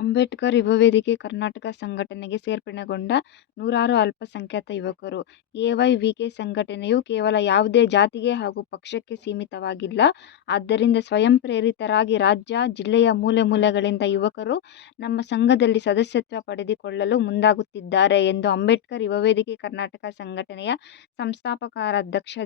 ಅಂಬೇಡ್ಕರ್ ಯುವ ವೇದಿಕೆ ಕರ್ನಾಟಕ ಸಂಘಟನೆಗೆ ಸೇರ್ಪಡೆಗೊಂಡ ನೂರಾರು ಅಲ್ಪಸಂಖ್ಯಾತ ಯುವಕರು. ಎ.ವೈ.ವಿ.ಕೆ ಸಂಘಟನೆಯು ಕೇವಲ ಯಾವುದೇ ಜಾತಿಗೆ ಹಾಗೂ ಪಕ್ಷಕ್ಕೆ ಸೀಮಿತವಾಗಿಲ್ಲ. ಆದ್ದರಿಂದ ಸ್ವಯಂ ಪ್ರೇರಿತರಾಗಿ ರಾಜ್ಯ, ಜಿಲ್ಲೆಯ ಮೂಲೆ ಮೂಲೆಗಳಿಂದ ಯುವಕರು ನಮ್ಮ ಸಂಘದಲ್ಲಿ ಸದಸ್ಯತ್ವ ಪಡೆದುಕೊಳ್ಳಲು ಮುಂದಾಗುತ್ತಿದ್ದಾರೆ ಎಂದು ಅಂಬೇಡ್ಕರ್ ಯುವ ವೇದಿಕೆ ಕರ್ನಾಟಕ ಸಂಘಟನೆಯ ಸಂಸ್ಥಾಪಕ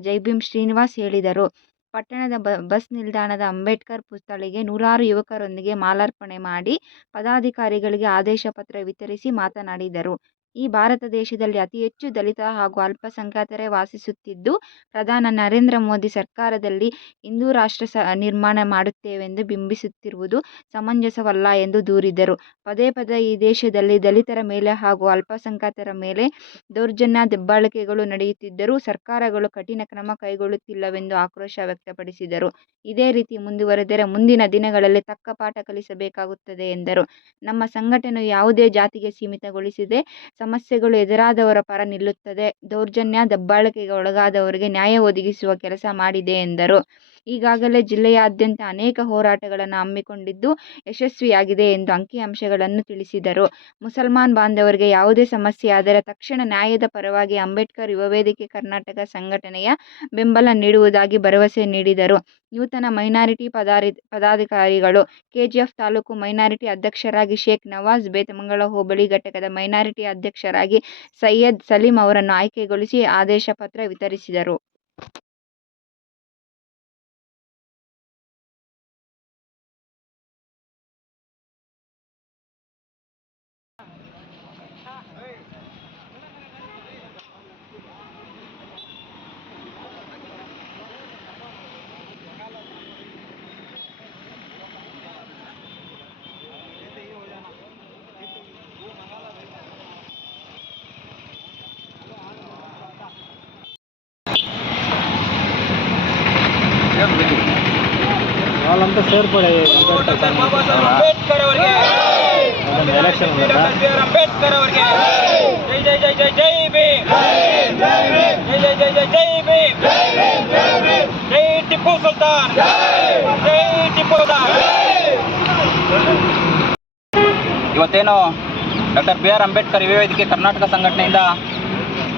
ಜೈಭೀಮ್ ಶ್ರೀನಿವಾಸ್ ಹೇಳಿದರು. ಪಟ್ಟಣದ ಬಸ್ ನಿಲ್ದಾಣದ ಅಂಬೇಡ್ಕರ್ ಪುತ್ಥಳಿಗೆ ನೂರಾರು ಯುವಕರೊಂದಿಗೆ ಮಾಲಾರ್ಪಣೆ ಮಾಡಿ ಪದಾಧಿಕಾರಿಗಳಿಗೆ ಆದೇಶ ಪತ್ರ ವಿತರಿಸಿ ಮಾತನಾಡಿದರು. ಈ ಭಾರತ ದೇಶದಲ್ಲಿ ಅತಿ ಹೆಚ್ಚು ದಲಿತ ಹಾಗೂ ಅಲ್ಪಸಂಖ್ಯಾತರೇ ವಾಸಿಸುತ್ತಿದ್ದು, ಪ್ರಧಾನಿ ನರೇಂದ್ರ ಮೋದಿ ಸರ್ಕಾರದಲ್ಲಿ ಹಿಂದೂ ರಾಷ್ಟ್ರ ನಿರ್ಮಾಣ ಮಾಡುತ್ತೇವೆಂದು ಬಿಂಬಿಸುತ್ತಿರುವುದು ಸಮಂಜಸವಲ್ಲ ಎಂದು ದೂರಿದರು. ಪದೇ ಪದೇ ಈ ದೇಶದಲ್ಲಿ ದಲಿತರ ಮೇಲೆ ಹಾಗೂ ಅಲ್ಪಸಂಖ್ಯಾತರ ಮೇಲೆ ದೌರ್ಜನ್ಯ, ದಬ್ಬಾಳಿಕೆಗಳು ನಡೆಯುತ್ತಿದ್ದರೂ ಸರ್ಕಾರಗಳು ಕಠಿಣ ಕ್ರಮ ಕೈಗೊಳ್ಳುತ್ತಿಲ್ಲವೆಂದು ಆಕ್ರೋಶ ವ್ಯಕ್ತಪಡಿಸಿದರು. ಇದೇ ರೀತಿ ಮುಂದುವರೆದರೆ ಮುಂದಿನ ದಿನಗಳಲ್ಲಿ ತಕ್ಕ ಪಾಠ ಕಲಿಸಬೇಕಾಗುತ್ತದೆ ಎಂದರು. ನಮ್ಮ ಸಂಘಟನೆಯು ಯಾವುದೇ ಜಾತಿಗೆ ಸೀಮಿತಗೊಳಿಸದೆ ಸಮಸ್ಯೆಗಳು ಎದುರಾದವರ ಪರ ನಿಲ್ಲುತ್ತದೆ. ದೌರ್ಜನ್ಯ, ದಬ್ಬಾಳಿಕೆಗೆ ಒಳಗಾದವರಿಗೆ ನ್ಯಾಯ ಒದಗಿಸುವ ಕೆಲಸ ಮಾಡಿದೆ ಎಂದರು. ಈಗಾಗಲೇ ಜಿಲ್ಲೆಯಾದ್ಯಂತ ಅನೇಕ ಹೋರಾಟಗಳನ್ನು ಹಮ್ಮಿಕೊಂಡಿದ್ದು ಯಶಸ್ವಿಯಾಗಿದೆ ಎಂದು ಅಂಕಿಅಂಶಗಳನ್ನು ತಿಳಿಸಿದರು. ಮುಸಲ್ಮಾನ್ ಬಾಂಧವರಿಗೆ ಯಾವುದೇ ಸಮಸ್ಯೆಯಾದರೆ ತಕ್ಷಣ ನ್ಯಾಯದ ಪರವಾಗಿ ಅಂಬೇಡ್ಕರ್ ಯುವ ವೇದಿಕೆ ಕರ್ನಾಟಕ ಸಂಘಟನೆಯ ಬೆಂಬಲ ನೀಡುವುದಾಗಿ ಭರವಸೆ ನೀಡಿದರು. ನೂತನ ಮೈನಾರಿಟಿ ಪದಾಧಿಕಾರಿಗಳು ಕೆಜಿಎಫ್ ತಾಲೂಕು ಮೈನಾರಿಟಿ ಅಧ್ಯಕ್ಷರಾಗಿ ಶೇಖ್ ನವಾಜ್, ಬೇತಮಂಗಲ ಹೋಬಳಿ ಘಟಕದ ಮೈನಾರಿಟಿ ಅಧ್ಯಕ್ಷರಾಗಿ ಸೈಯದ್ ಸಲೀಂ ಅವರನ್ನು ಆಯ್ಕೆಗೊಳಿಸಿ ಆದೇಶ ಪತ್ರ ವಿತರಿಸಿದರು. వాళ్ళంతా సేర్పడే అంబేద్కర్ ಅವರಿಗೆ ಎಲೆಕ್ಷನ್ ಅಂಬೇಡ್ಕರ್ ಅವರಿಗೆ ಜೈ ಜೈ ಜೈ ಜೈ ಭೀಮ್, ಜೈ ಜೈ ಜೈ ಜೈ ಜೈ ಭೀಮ್, ಜೈ ಟಿಪ್ಪು ಸುಲ್ತಾನ್, ಜೈ ಟಿಪ್ಪು ಸುಲ್ತಾನ್. ಇವತ್ತೇನು ಡಾಕ್ಟರ್ ಬಿ.ಆರ್. ಅಂಬೇಡ್ಕರ್ ಯುವ ವೇದಿಕೆ ಕರ್ನಾಟಕ ಸಂಘಟನೆಯಿಂದ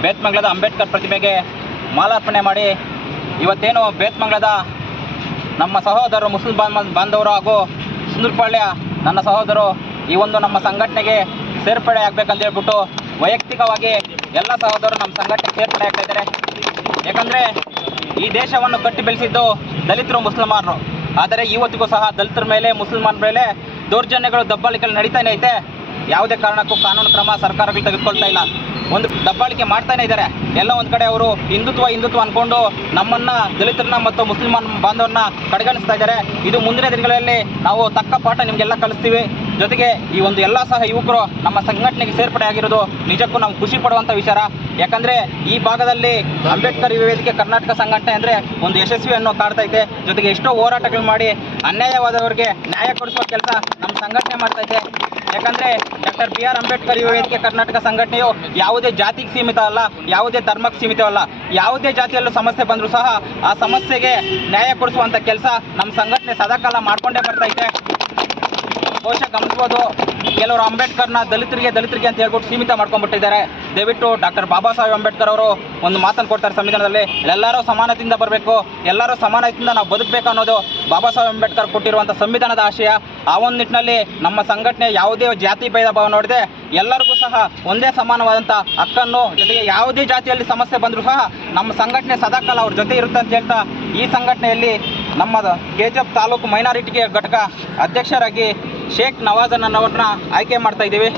ಬೇತಮಂಗಲದ ಅಂಬೇಡ್ಕರ್ ಪ್ರತಿಮೆಗೆ ಮಾಲಾರ್ಪಣೆ ಮಾಡಿ ಇವತ್ತೇನು ಬೇತಮಂಗಲದ ನಮ್ಮ ಸಹೋದರರು ಮುಸ್ಲಿಂ ಬಾಂಧವರು ಹಾಗೂ ಸುಂದರಪಾಳ್ಯ ನನ್ನ ಸಹೋದರರು ಈ ಒಂದು ನಮ್ಮ ಸಂಘಟನೆಗೆ ಸೇರ್ಪಡೆ ಆಗಬೇಕಂತ ಹೇಳ್ಬಿಟ್ಟು ವೈಯಕ್ತಿಕವಾಗಿ ಎಲ್ಲ ಸಹೋದರರು ನಮ್ಮ ಸಂಘಟನೆಗೆ ಸೇರ್ಪಡೆ ಆಗ್ತಾ ಇದ್ದಾರೆ. ಯಾಕಂದರೆ ಈ ದೇಶವನ್ನು ಕಟ್ಟಿ ಬೆಳೆಸಿದ್ದು ದಲಿತರು, ಮುಸಲ್ಮಾನರು. ಆದರೆ ಇವತ್ತಿಗೂ ಸಹ ದಲಿತರ ಮೇಲೆ, ಮುಸಲ್ಮಾನರ ಮೇಲೆ ದೌರ್ಜನ್ಯಗಳು, ದಬ್ಬಾಳಿಕೆಗಳು ನಡೀತಾನೆ ಐತೆ. ಯಾವುದೇ ಕಾರಣಕ್ಕೂ ಕಾನೂನು ಕ್ರಮ ಸರ್ಕಾರಗಳು ತೆಗೆದುಕೊಳ್ತಾ ಇಲ್ಲ. ಒಂದು ದಬ್ಬಾಳಿಕೆ ಮಾಡ್ತಾನೆ ಇದ್ದಾರೆ. ಎಲ್ಲ ಒಂದು ಕಡೆ ಅವರು ಹಿಂದುತ್ವ ಅಂದ್ಕೊಂಡು ನಮ್ಮನ್ನ, ದಲಿತರನ್ನ ಮತ್ತು ಮುಸ್ಲಿಮಾನ್ ಬಾಂಧವರನ್ನ ಕಡೆಗಣಿಸ್ತಾ ಇದ್ದಾರೆ. ಇದು ಮುಂದಿನ ದಿನಗಳಲ್ಲಿ ನಾವು ತಕ್ಕ ಪಾಠ ನಿಮಗೆಲ್ಲ ಕಲಿಸ್ತೀವಿ. ಜೊತೆಗೆ ಈ ಒಂದು ಎಲ್ಲ ಸಹ ಯುವಕರು ನಮ್ಮ ಸಂಘಟನೆಗೆ ಸೇರ್ಪಡೆ ಆಗಿರೋದು ನಿಜಕ್ಕೂ ನಾವು ಖುಷಿ ಪಡುವಂಥ ವಿಚಾರ. ಯಾಕಂದರೆ ಈ ಭಾಗದಲ್ಲಿ ಅಂಬೇಡ್ಕರ್ ಯುವ ವೇದಿಕೆ ಕರ್ನಾಟಕ ಸಂಘಟನೆ ಅಂದರೆ ಒಂದು ಯಶಸ್ವಿಯನ್ನು ಕಾಡ್ತಾ ಇದೆ. ಜೊತೆಗೆ ಎಷ್ಟೋ ಹೋರಾಟಗಳು ಮಾಡಿ ಅನ್ಯಾಯವಾದವರಿಗೆ ನ್ಯಾಯ ಕೊಡಿಸುವ ಕೆಲಸ ನಮ್ಮ ಸಂಘಟನೆ ಮಾಡ್ತಾ ಇದೆ. ಯಾಕಂದರೆ ಡಾಕ್ಟರ್ ಬಿ.ಆರ್. ಅಂಬೇಡ್ಕರ್ ಯುವ ವೇದಿಕೆ ಕರ್ನಾಟಕ ಸಂಘಟನೆಯು ಯಾವುದೇ ಜಾತಿಗೆ ಸೀಮಿತ ಅಲ್ಲ, ಯಾವುದೇ ಧರ್ಮಕ್ಕೆ ಸೀಮಿತವಲ್ಲ. ಯಾವುದೇ ಜಾತಿಯಲ್ಲೂ ಸಮಸ್ಯೆ ಬಂದರೂ ಸಹ ಆ ಸಮಸ್ಯೆಗೆ ನ್ಯಾಯ ಕೊಡಿಸುವಂಥ ಕೆಲಸ ನಮ್ಮ ಸಂಘಟನೆ ಸದಾಕಾಲ ಮಾಡಿಕೊಂಡೇ ಬರ್ತೈತೆ. ಬಹುಶಃ ಗಮನಿಸ್ಬೋದು, ಕೆಲವರು ಅಂಬೇಡ್ಕರ್ನ ದಲಿತರಿಗೆ ಅಂತ ಹೇಳ್ಬಿಟ್ಟು ಸೀಮಿತ ಮಾಡ್ಕೊಂಡ್ಬಿಟ್ಟಿದ್ದಾರೆ. ದಯವಿಟ್ಟು ಡಾಕ್ಟರ್ ಬಾಬಾ ಸಾಹೇಬ್ ಅಂಬೇಡ್ಕರ್ ಅವರು ಒಂದು ಮಾತನ್ನು ಕೊಡ್ತಾರೆ ಸಂವಿಧಾನದಲ್ಲಿ, ಎಲ್ಲರೂ ಸಮಾನತೆಯಿಂದ ಬರಬೇಕು, ಎಲ್ಲರೂ ಸಮಾನತೆಯಿಂದ ನಾವು ಬದುಕಬೇಕು ಅನ್ನೋದು ಬಾಬಾ ಸಾಹೇಬ್ ಅಂಬೇಡ್ಕರ್ ಕೊಟ್ಟಿರುವಂಥ ಸಂವಿಧಾನದ ಆಶಯ. ಆ ಒಂದು ನಿಟ್ಟಿನಲ್ಲಿ ನಮ್ಮ ಸಂಘಟನೆ ಯಾವುದೇ ಜಾತಿ ಭೇದ ಭಾವ ನೋಡದೆ ಎಲ್ಲರಿಗೂ ಸಹ ಒಂದೇ ಸಮಾನವಾದಂಥ ಹಕ್ಕನ್ನು, ಜೊತೆಗೆ ಯಾವುದೇ ಜಾತಿಯಲ್ಲಿ ಸಮಸ್ಯೆ ಬಂದರೂ ಸಹ ನಮ್ಮ ಸಂಘಟನೆ ಸದಾಕಾಲ ಅವ್ರ ಜೊತೆ ಇರುತ್ತೆ ಅಂತ ಹೇಳ್ತಾ ಈ ಸಂಘಟನೆಯಲ್ಲಿ ನಮ್ಮ ಕೆಜಿಎಫ್ ತಾಲೂಕು ಮೈನಾರಿಟಿ ಘಟಕ ಅಧ್ಯಕ್ಷರಾಗಿ ಶೇಖ್ ನವಾಜ್ ಅನ್ನೋರನ್ನ ಆಯ್ಕೆ ಮಾಡ್ತಾ ಇದ್ದೀವಿ.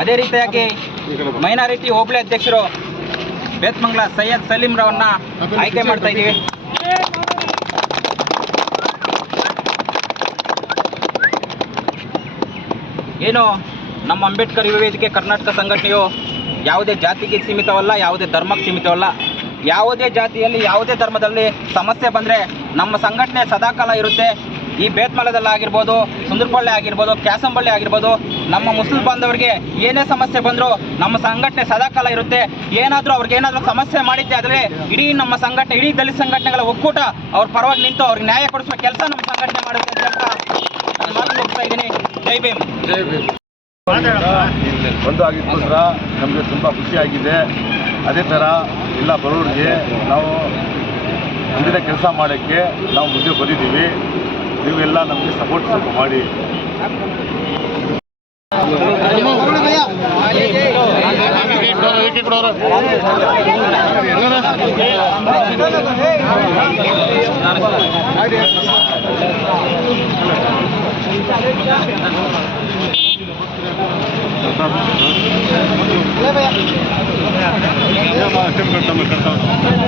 ಅದೇ ರೀತಿಯಾಗಿ ಮೈನಾರಿಟಿ ಹೋಬಳಿ ಅಧ್ಯಕ್ಷರು ಬೇತಮಂಗಲ ಸೈಯದ್ ಸಲೀಂ ರವರನ್ನ ಆಯ್ಕೆ ಮಾಡ್ತಾ ಇದ್ದೀವಿ. ಏನು ನಮ್ಮ ಅಂಬೇಡ್ಕರ್ ಯುವ ವೇದಿಕೆ ಕರ್ನಾಟಕ ಸಂಘಟನೆಯು ಯಾವುದೇ ಜಾತಿಗೆ ಸೀಮಿತವಲ್ಲ, ಯಾವುದೇ ಧರ್ಮಕ್ಕೆ ಸೀಮಿತವಲ್ಲ. ಯಾವುದೇ ಜಾತಿಯಲ್ಲಿ, ಯಾವುದೇ ಧರ್ಮದಲ್ಲಿ ಸಮಸ್ಯೆ ಬಂದರೆ ನಮ್ಮ ಸಂಘಟನೆ ಸದಾಕಾಲ ಇರುತ್ತೆ. ಈ ಬೇತ್ಮಲದಲ್ಲಿ ಆಗಿರ್ಬೋದು, ಸುಂದರಪಳ್ಳಿ ಆಗಿರ್ಬೋದು, ಕ್ಯಾಸಂಬಳ್ಳಿ ಆಗಿರ್ಬೋದು, ನಮ್ಮ ಮುಸ್ಲಿಂ ಬಾಂಧವರಿಗೆ ಏನೇ ಸಮಸ್ಯೆ ಬಂದರೂ ನಮ್ಮ ಸಂಘಟನೆ ಸದಾಕಾಲ ಇರುತ್ತೆ. ಏನಾದರೂ ಅವ್ರಿಗೆ ಏನಾದರೂ ಸಮಸ್ಯೆ ಮಾಡಿದ್ದೆ ಆದರೆ ಇಡೀ ನಮ್ಮ ಸಂಘಟನೆ, ಇಡೀ ದಲಿತ ಸಂಘಟನೆಗಳ ಒಕ್ಕೂಟ ಅವ್ರ ಪರವಾಗಿ ನಿಂತು ಅವ್ರಿಗೆ ನ್ಯಾಯ ಕೊಡಿಸುವ ಕೆಲಸ ನಮ್ಮ ಸಂಘಟನೆ ಮಾಡುತ್ತೆ ಅಂತ ಹೇಳ್ತಾ ನಾನು ಮಾತು ಮುಗಿಸ್ತಾ ಇದ್ದೀನಿ. ಜೈ ಭೀಮ್. ಜೈ ಭೀಮ್. ಒಂದು ಆಗಿದ್ದಕ್ಕೋಸ್ಕರ ನಮಗೆ ತುಂಬ ಖುಷಿಯಾಗಿದೆ. ಅದೇ ಥರ ಎಲ್ಲ ಬರೋರಿಗೆ ನಾವು ಮುಂದಿನ ಕೆಲಸ ಮಾಡೋಕ್ಕೆ ನಾವು ಮುಂದೆ ಬಂದಿದ್ದೀವಿ. ನೀವೆಲ್ಲ ನಮಗೆ ಸಪೋರ್ಟ್ ಸ್ವಲ್ಪ ಮಾಡಿ. करता हूँ